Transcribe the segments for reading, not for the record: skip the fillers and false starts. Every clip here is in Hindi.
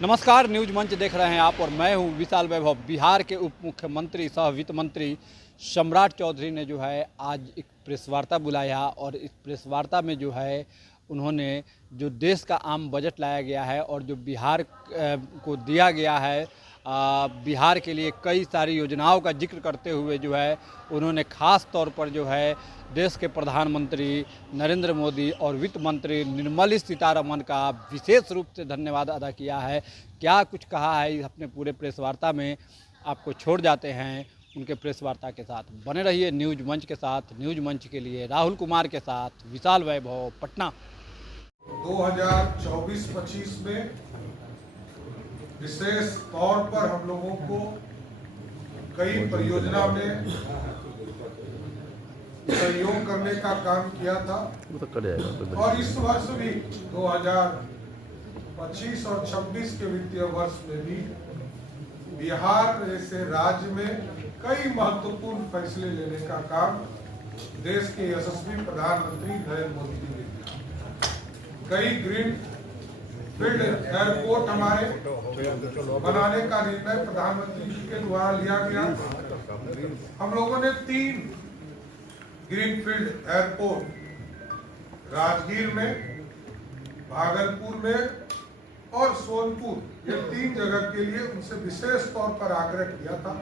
नमस्कार, न्यूज मंच देख रहे हैं आप और मैं हूं विशाल वैभव। बिहार के उप मुख्यमंत्री सह वित्त मंत्री सम्राट चौधरी ने जो है आज एक प्रेस वार्ता बुलाया और इस प्रेस वार्ता में जो है उन्होंने जो देश का आम बजट लाया गया है और जो बिहार को दिया गया है, बिहार के लिए कई सारी योजनाओं का जिक्र करते हुए जो है उन्होंने ख़ास तौर पर जो है देश के प्रधानमंत्री नरेंद्र मोदी और वित्त मंत्री निर्मला सीतारमण का विशेष रूप से धन्यवाद अदा किया है। क्या कुछ कहा है अपने पूरे प्रेस वार्ता में, आपको छोड़ जाते हैं उनके प्रेस वार्ता के साथ। बने रहिए न्यूज मंच के साथ। न्यूज मंच के लिए राहुल कुमार के साथ विशाल वैभव, पटना। 2024-25 में विशेष तौर पर हम लोगों को कई परियोजना में सहयोग करने का काम किया था और इस वर्ष भी 2025 और 26 के वित्तीय वर्ष में भी बिहार जैसे राज्य में कई महत्वपूर्ण फैसले लेने का काम देश के यशस्वी प्रधानमंत्री नरेंद्र मोदी जी ने किया। कई ग्रीन फील्ड एयरपोर्ट हमारे बनाने का निर्णय प्रधानमंत्री जी के द्वारा लिया गया। हम लोगों ने 3 ग्रीनफील्ड एयरपोर्ट राजगीर में, भागलपुर में और सोनपुर, ये 3 जगह के लिए उनसे विशेष तौर पर आग्रह किया था।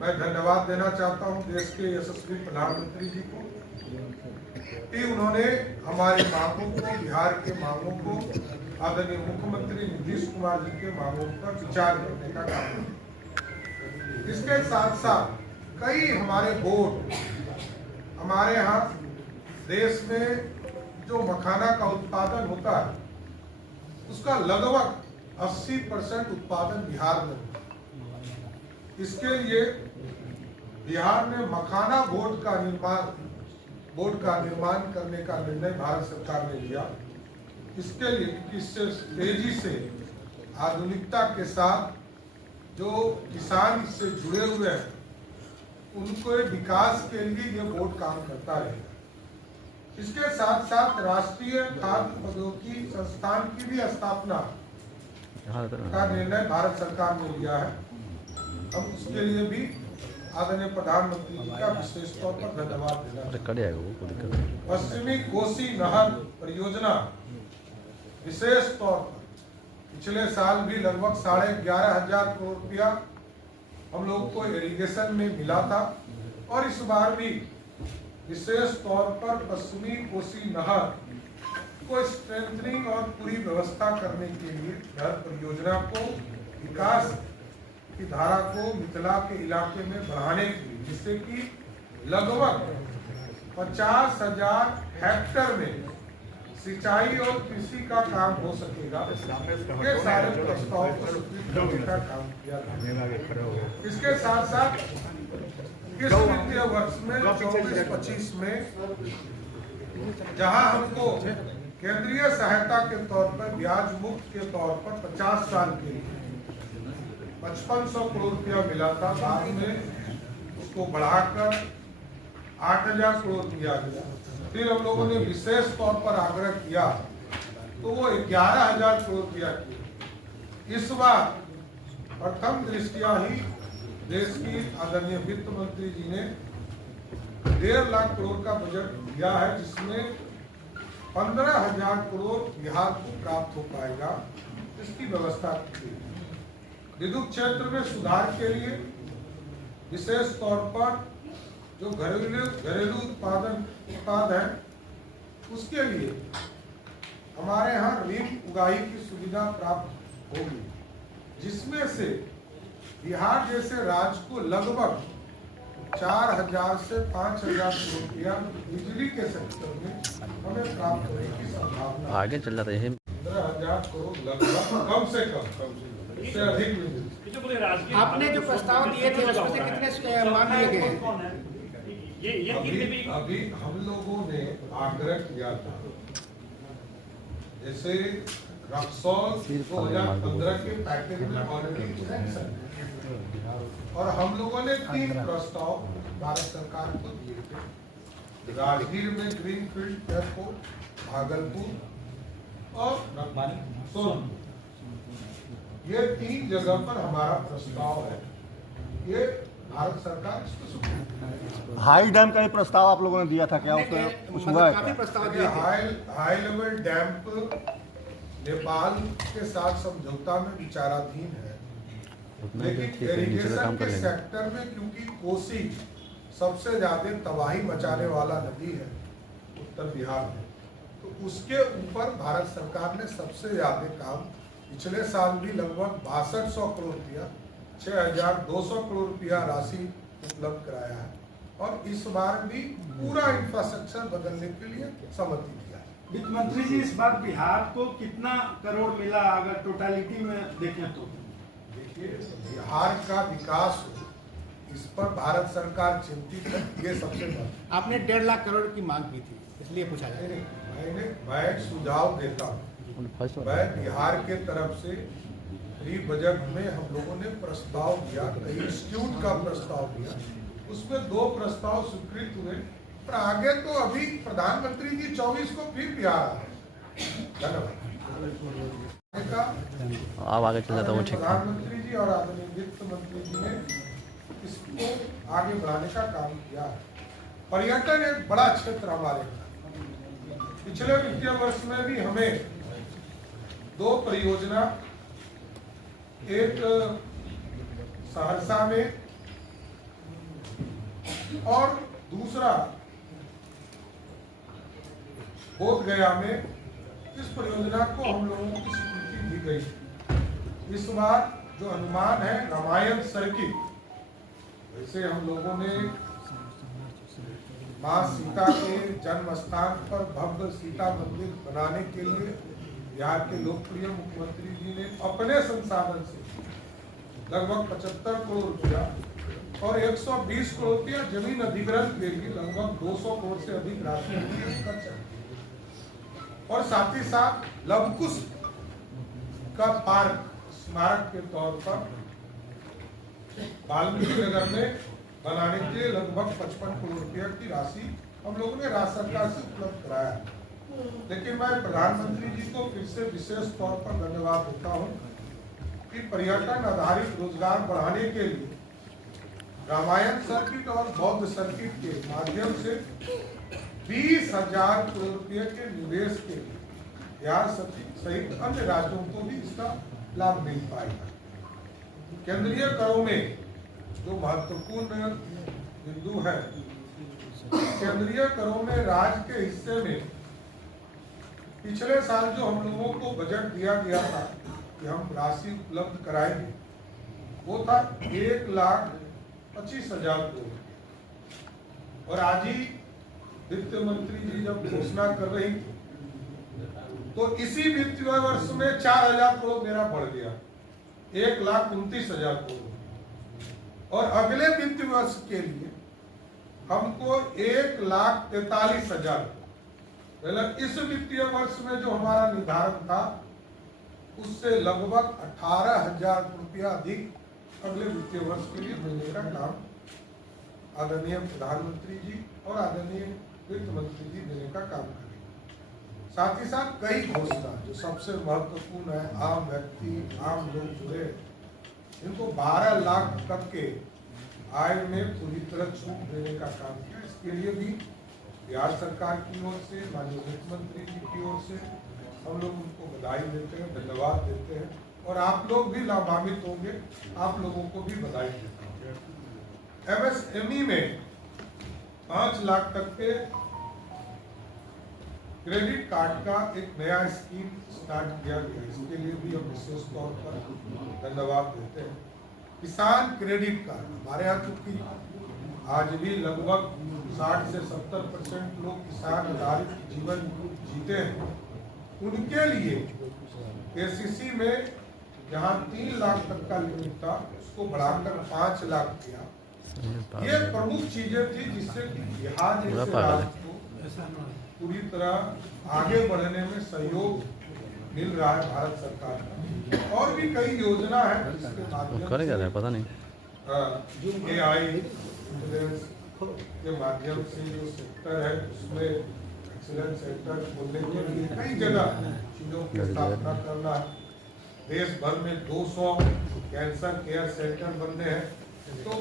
मैं धन्यवाद देना चाहता हूं देश के यशस्वी प्रधानमंत्री जी को कि उन्होंने हमारी मांगों को, बिहार के मांगों को, आदरणीय मुख्यमंत्री नीतीश कुमार जी के मांगों पर विचार करने का काम किया। इसके साथ साथ कई हमारे बोर्ड, हमारे यहाँ देश में जो मखाना का उत्पादन होता है उसका लगभग 80% उत्पादन बिहार में होता है। इसके लिए बिहार में मखाना बोर्ड का निर्माण करने का निर्णय भारत सरकार ने लिया। इसके लिए इससे तेजी से आधुनिकता के साथ जो किसान इससे जुड़े हुए हैं उनको विकास के लिए यह बोर्ड काम करता है। इसके साथ साथ राष्ट्रीय खाद्य प्रौद्योगिकी संस्थान की भी स्थापना का निर्णय भारत सरकार ने लिया है। हम उसके लिए भी आदरणीय प्रधानमंत्री जी का विशेष तौर पर धन्यवाद देना। पश्चिमी कोसी नहर परियोजना विशेष तौर पर पिछले साल भी लगभग 11,500 करोड़ रुपया हम लोग को इरिगेशन में मिला था और इस बार भी विशेष तौर पर पश्चिमी कोसी नहर को स्ट्रेंथनिंग और पूरी व्यवस्था करने के लिए नहर परियोजना को, विकास की धारा को मिथिला के इलाके में बढ़ाने के लिए, जिससे कि लगभग 50,000 हेक्टेयर में सिंचाई और कृषि का काम हो सकेगा। ये सारे प्रस्ताव का काम किया। इसके साथ साथ इस वित्तीय वर्ष में 24-25 में जहां हमको केंद्रीय सहायता के तौर पर ब्याज मुक्त के तौर पर 50 साल के लिए 5500 करोड़ रुपया मिला था, बाद में उसको बढ़ाकर 8,000 करोड़ दिया गया। फिर हम लोगों ने विशेष तौर पर आग्रह किया तो वो 11,000 करोड़ दिया। इस बार प्रथम दृष्टिया ही देश की आदरणीय वित्त मंत्री जी ने 1.5 लाख करोड़ का बजट दिया है, जिसमें 15,000 करोड़ बिहार को प्राप्त हो पाएगा। इसकी व्यवस्था की गई। विद्युत क्षेत्र में सुधार के लिए विशेष तौर पर जो घरेलू उत्पाद है उसके लिए हमारे यहाँ ऋण उगाही की सुविधा प्राप्त होगी, जिसमें से बिहार जैसे राज्य को लगभग 4,000 से 5,000 करोड़ रुपया बिजली के सेक्टर में हमें प्राप्त होने की संभावना आगे चल रहा है। 15,000 करोड़ लगभग, कम से इससे अधिक। आपने जो प्रस्ताव दिए थे उसमें से कितने मान लिए गए? अभी हम लोगों ने आग्रह किया था, जैसे रक्सौल 2015 के पैकेज में ऑलरेडी और हम लोगों ने 3 प्रस्ताव भारत सरकार को दिए थे। राजगीर में ग्रीनफील्ड एयरपोर्ट, भागलपुर और सोनपुर, ये 3 जगह पर हमारा प्रस्ताव है। ये भारत सरकार इसको स्वीकृत। हाई डैम का ही प्रस्ताव आप लोगों ने दिया था क्या? उसमें कुछ हुआ है काफी क्या? प्रस्ताव दिए थे। हाई लेवल डैम नेपाल के साथ समझौता में विचाराधीन है, लेकिन इरिगेशन के सेक्टर में क्योंकि कोसी सबसे ज्यादा तबाही मचाने वाला नदी है उत्तर बिहार में, तो उसके ऊपर भारत सरकार ने सबसे ज्यादा काम पिछले साल भी लगभग 6200 करोड़ रुपया 6200 करोड़ रुपया राशि उपलब्ध कराया है, और इस बार भी पूरा इंफ्रास्ट्रक्चर बदलने के लिए सहमति दिया है। वित्त मंत्री जी, इस बार बिहार को कितना करोड़ मिला अगर टोटालिटी में देखें तो? देखिए, बिहार का विकास हो इस पर भारत सरकार चिंतित है, ये सबसे बड़ा। आपने 1.5 लाख करोड़ की मांग की थी, इसलिए पूछा जाए। मैं सुझाव देता हूँ, मैं बिहार के तरफ से प्री बजट में हम लोगों ने प्रस्ताव दिया, इंस्टीट्यूट का प्रस्ताव दिया, उसमें 2 प्रस्ताव स्वीकृत हुए, पर आगे तो अभी प्रधानमंत्री जी 24 को फिर बिहार आ रहे हैं। धन्यवाद। अब आगे चल जाता हूँ। ठीक है, प्रधानमंत्री जी और आदरणीय वित्त मंत्री जी ने इसको आगे बढ़ाने का काम किया है। पर्यटन एक बड़ा क्षेत्र हमारे यहाँ। पिछले वित्तीय वर्ष में भी हमें 2 परियोजना, एक सहरसा में और दूसरा बोधगया में, इस परियोजना को हम लोगों की स्वीकृति दी गई। इस बार जो अनुमान है रामायण सर्किट, वैसे हम लोगों ने मां सीता के जन्म स्थान पर भव्य सीता मंदिर बनाने के लिए बिहार के लोकप्रिय मुख्यमंत्री जी ने अपने संसाधन से लगभग 75 करोड़ रुपया और 120 करोड़ रुपया जमीन अधिग्रहण के लिए लगभग 200 करोड़ से अधिक राशि खर्च की, और साथ ही साथ लवकुश का पार्क स्मारक के तौर पर वाल्मीकि नगर में बनाने के लिए लगभग 55 करोड़ रुपया की राशि हम लोगों ने राज्य सरकार से उपलब्ध कराया है। लेकिन मैं प्रधानमंत्री जी को फिर से विशेष तौर पर धन्यवाद देता हूं कि पर्यटन आधारित रोजगार बढ़ाने के लिए रामायण सर्किट और बौद्ध सर्किट के माध्यम से 20,000 करोड़ रुपये के निवेश के लिए बिहार सहित अन्य राज्यों को भी इसका लाभ मिल पाएगा। केंद्रीय करों में जो महत्वपूर्ण बिंदु है, केंद्रीय करों में राज्य के हिस्से में पिछले साल जो हम लोगों को बजट दिया गया था कि हम राशि उपलब्ध कराएंगे, वो था 1,25,000 करोड़, और आज ही वित्त मंत्री जी जब घोषणा कर रही थी तो इसी वित्तीय वर्ष में 4,000 करोड़ मेरा बढ़ गया 1,29,000 करोड़, और अगले वित्तीय वर्ष के लिए हमको 1,43,000, मतलब इस वित्तीय वर्ष में जो हमारा निर्धारण था उससे लगभग 18,000 रुपया अधिक अगले वित्तीय वर्ष के लिए मिलने का काम आदरणीय प्रधानमंत्री जी और आदरणीय वित्त मंत्री जी देने का काम करेंगे। साथ ही साथ कई घोषणा जो सबसे महत्वपूर्ण है, आम व्यक्ति आम लोग जुड़े, इनको 12 लाख तक के आय में पूरी तरह छूट देने का काम किया। इसके लिए भी बिहार सरकार की ओर से, माननीय मुख्यमंत्री जी की ओर से हम लोग उनको बधाई देते हैं, धन्यवाद देते हैं, और आप लोग भी लाभान्वित होंगे, आप लोगों को भी बधाई देते हैं। MSME में 5 लाख तक के क्रेडिट कार्ड का एक नया स्कीम स्टार्ट किया गया, इसके लिए भी हम विशेष तौर पर धन्यवाद देते हैं। किसान क्रेडिट कार्ड हमारे यहाँ चूंकि आज भी लगभग 60 से 70% लोग किसान आधारित जीवन जीते हैं, उनके लिए KCC में जहाँ 3 लाख तक का लिमिट था उसको बढ़ाकर 5 लाख किया। ये प्रमुख चीजें थी जिससे कि बिहार जैसे राज्य को पूरी तरह आगे बढ़ने में सहयोग मिल रहा है भारत सरकार का। और भी कई योजना है जिसके माध्यम से पता नहीं AI के माध्यम से जो सेक्टर है उसमें एक्सीलेंस सेंटर खोलने के लिए कई जगह चीजों की स्थापना करना है। देश भर में 200 कैंसर केयर सेंटर बनने हैं। तो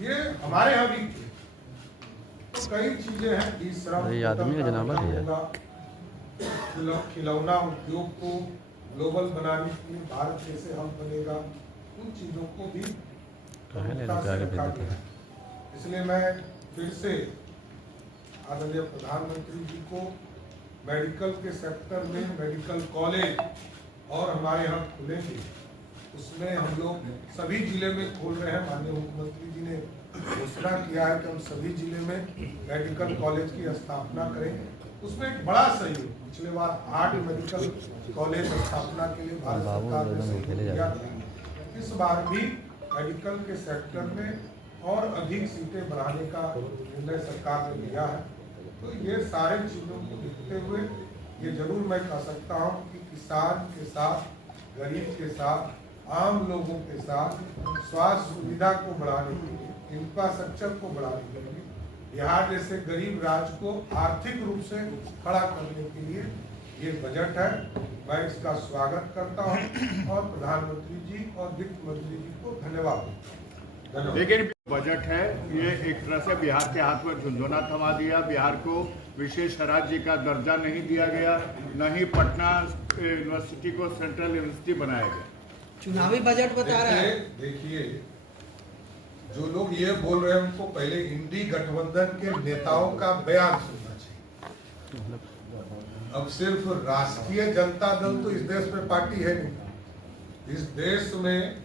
ये हमारे यहाँ भी तो कई चीजें हैं कि श्रम ये आदमी का जनावर है यार। होगा, खिलौना उद्योग को ग्लोबल बनाने के लिए भारत कैसे हब बनेगा, उन चीजों को भी प्रमुखता से रखा गया है। इसलिए मैं फिर से आदरणीय प्रधानमंत्री जी को मेडिकल के सेक्टर में मेडिकल कॉलेज और हमारे यहाँ खुलेंगे, उसमें हम लोग सभी जिले में खोल रहे हैं। माननीय मुख्यमंत्री जी ने घोषणा किया है कि हम सभी जिले में मेडिकल कॉलेज की स्थापना करेंगे। उसमें एक बड़ा सहयोग, पिछले बार 8 मेडिकल कॉलेज स्थापना के लिए भारत सरकार ने सहयोग दिया था। इस बार भी मेडिकल के सेक्टर में और अधिक सीटें बढ़ाने का निर्णय सरकार ने लिया है। तो ये सारे चीजों को देखते हुए ये जरूर मैं कह सकता हूँ कि किसान के साथ, गरीब के साथ, आम लोगों के साथ स्वास्थ्य सुविधा को बढ़ाने के लिए, इंफ्रास्ट्रक्चर को बढ़ाने के लिए, बिहार जैसे गरीब राज्य को आर्थिक रूप से खड़ा करने के लिए ये बजट है। मैं इसका स्वागत करता हूँ और प्रधानमंत्री जी और वित्त मंत्री जी को धन्यवाद। लेकिन बजट है ये एक तरह से बिहार के हाथ में झुंझुना थमा दिया। बिहार को विशेष राज्य का दर्जा नहीं दिया गया, न ही पटना यूनिवर्सिटी को सेंट्रल यूनिवर्सिटी बनाया गया। चुनावी बजट बता रहे हैं। देखिए, जो लोग ये बोल रहे हैं उनको पहले इंडी गठबंधन के नेताओं का बयान सुनना चाहिए। अब सिर्फ राष्ट्रीय जनता दल तो इस देश में पार्टी है नहीं। इस देश में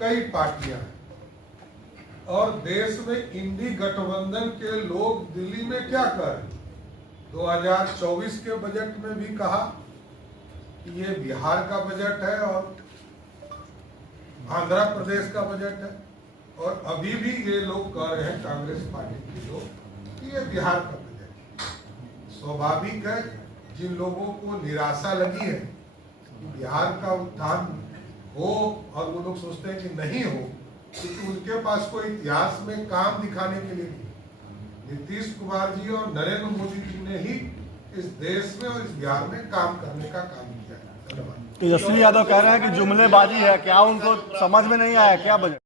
कई पार्टियां हैं और देश में इंडी गठबंधन के लोग दिल्ली में क्या कर रहे हैं। 2024 के बजट में भी कहा कि ये बिहार का बजट है और आंध्र प्रदेश का बजट है, और अभी भी ये लोग कह रहे हैं, कांग्रेस पार्टी के लोग, कि ये बिहार का बजट है। स्वाभाविक है, जिन लोगों को निराशा लगी है कि बिहार का उत्थान हो और वो लोग सोचते हैं कि नहीं हो, क्योंकि उनके पास कोई इतिहास में काम दिखाने के लिए नहीं। नीतीश कुमार जी और नरेंद्र मोदी जी ने ही इस देश में और इस बिहार में काम करने का काम किया है। धन्यवाद। तेजस्वी यादव कह रहे हैं कि जुमलेबाजी है, क्या उनको समझ में नहीं आया क्या बजट?